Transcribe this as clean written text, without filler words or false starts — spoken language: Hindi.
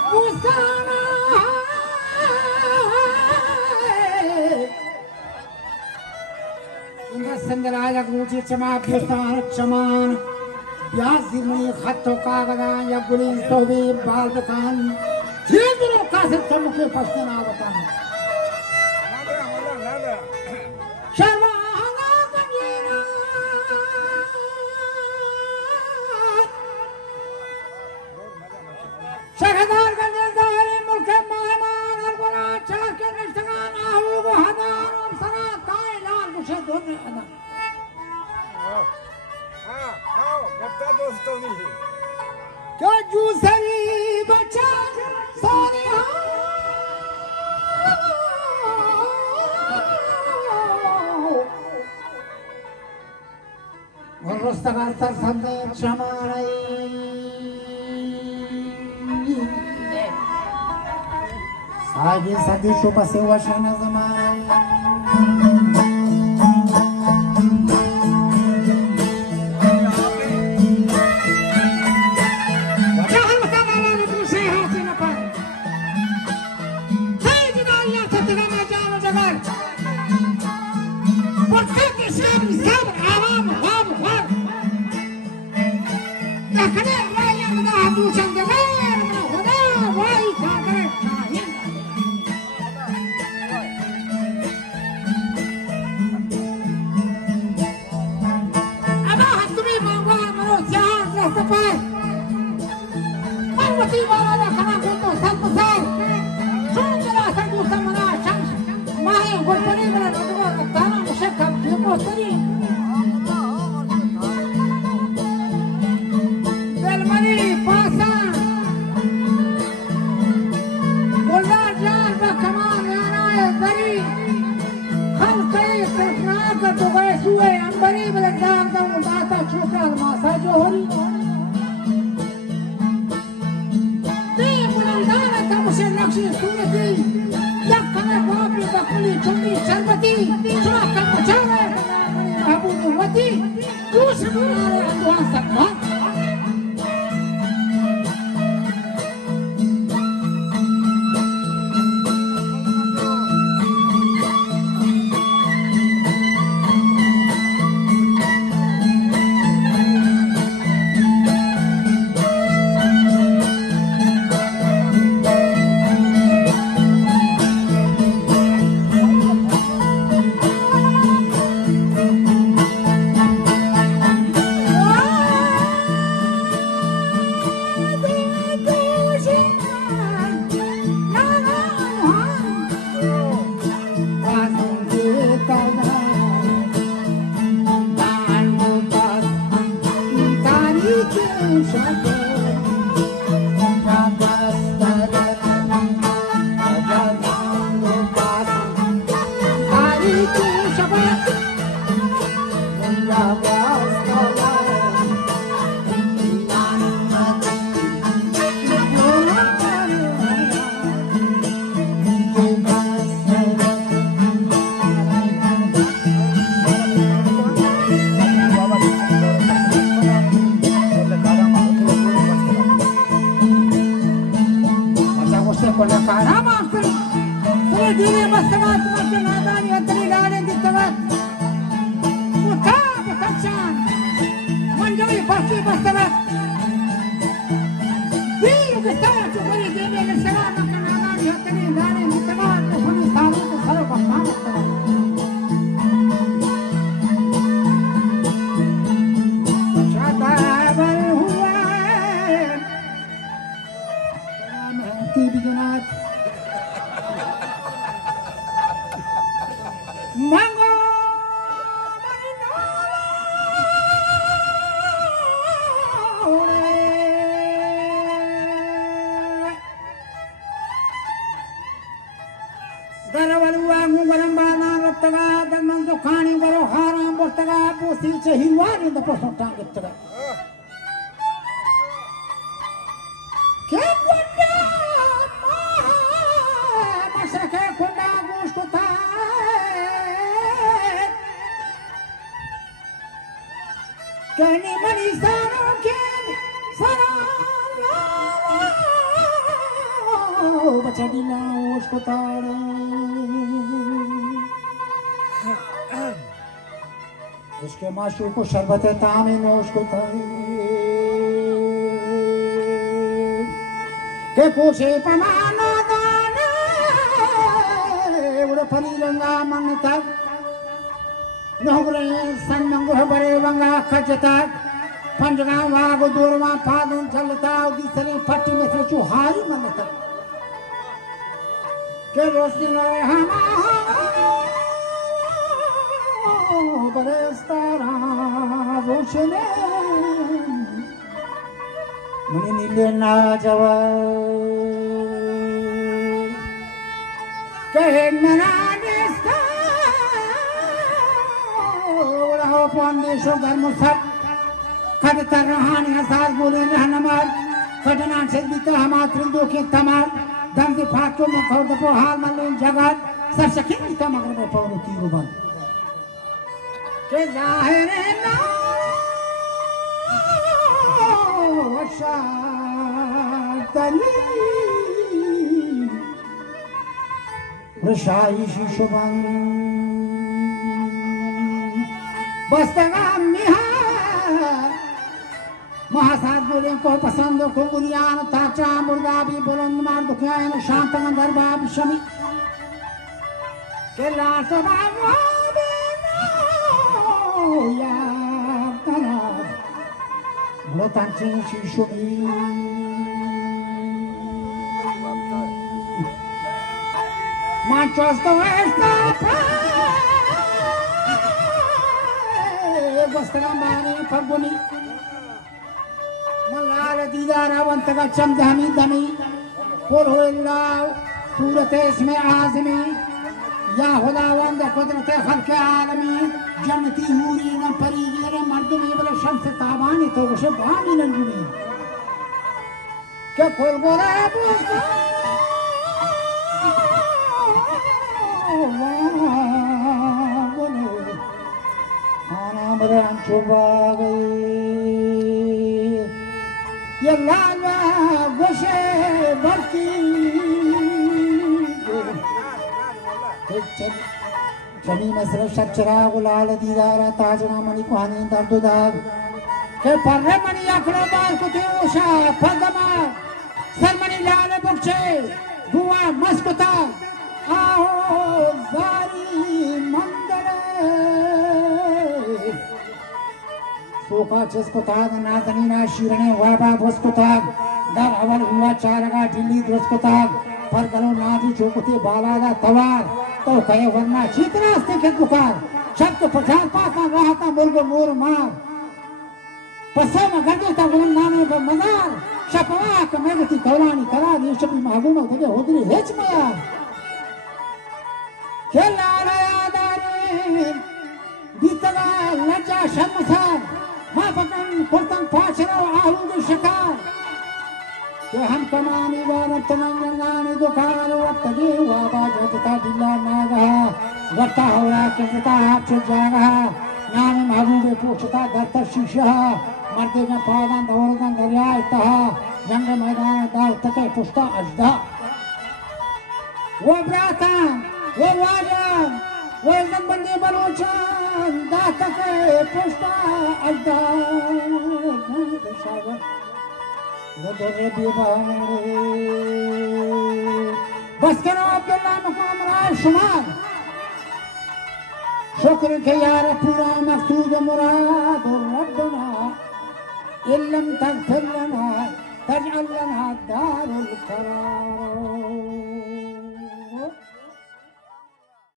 Musana Inga Sandalaya Gucci Chama Pusana Chaman Yazimuni Khato Kagadan Yagulin Sobi Balbakan Children Kasit Tamuke Pastana Vatan Sharma Shahadar Ganjari Mulke Mahman Arbala Chakan Nishtagan Ahu Hadan Sana Thailand Mushe Dhoni Ana Gapta dosto nahi Kya Jusari Bacha Sonia Rostagan Sar Sande Chamarai Sabe, deixou pra ser o Axana Zamai. चढ़ीला उसको ताड़े इसके माशू को शरबत तामी नोश को ताड़े के पूछे पमाना दाने उड़ फरी रंगा मन तक नोगरे संमंगो बरे वंगा खजता पंजगा वागो दूरवा फादुन चलता दिसरे फटी में से चुहारी मन तक के रोशनी लगे हमा बरस्तारा रोशनी मनी नीले ना जवा कहे मेरा देशा उड़ा हो पांडेशो घर मुसब खड़ता रहानी हसार बोले रहनमार खड़ना से बीता हमारे दो के तमार दंड फाटो में खौद को हाल मलें जगत सर सखी बीता मगर में पौनो की रुबान के जाहिर ना शातनी रशाई शिशुबन बस्तगा मिहा महासार बोले को पसंद को बुरियान ताचा मुर्दा भी बुलंद मार दुखियान शांत अंदर बाब शमी के लाश बाबा या तना लोटांची शिशुमी manchos to esta बस्तगंबानी फगुनी मलाल दीदारा वंतगा चमदहमी दमी पुरहुल्लाह सूरत इसमें आज़मी या खुदावंद कुदरत खल्क आलमी जन्नती हूरी न परीगीर मर्दमी बल शम्स ताबानी तो वशे बामी नंजुनी के कुलगोरा बुस्ता आना मरान चुबागे ये लाला वशे बरकी चली मसर शचरा गुलाल दीदारा ताजना मणि कुहानी दर्द दाग के पर्रे मणि अखड़ो बार कुते ओशा फगमा सरमणि लाल बुक्चे बुआ मस्कुता आओ जारी मंदरे सोका चस्कुता नादनी ना शिरने वाबा बस्कुता दर अवल हुआ चारगा ढिल्ली द्रस्कुता पर गलो नादी चौकते बालादा तवार तो कहे वरना चीतना से के पुकार शब्द पछाड़ पासा रहा था मुर्ग मोर मार पसम गंदे ता गुण नामे पर मजार शपवा कमेगती कौलानी करा नी शबी महबूब तके होदरी हेच में यार के लाला यादानी बीतगा लज्जा शर्मसार मां पकन कुर्तन पाछरो आहूग शिकार के हम कमानी वारत नंगानी दुकान वत्तगी वाबा जगता दिला नागा वत्ता होरा किसता आप से जागा नाम महबूबे पूछता दत्त शीशा मर्दे में पादान दौरदान दरिया इतहा जंग मैदान दाव तके पुष्टा अजदा वो ब्राता वो वाजा वो जंबंदी बलोचन दा तके पुष्टा अजदा शागर बस करो अब्दुल्ला मुकाम राय शुमार शुक्र के यार पूरा मकसूद मुराद रब्बना इल्लम तगफिर लना तजअल लना दारुल करार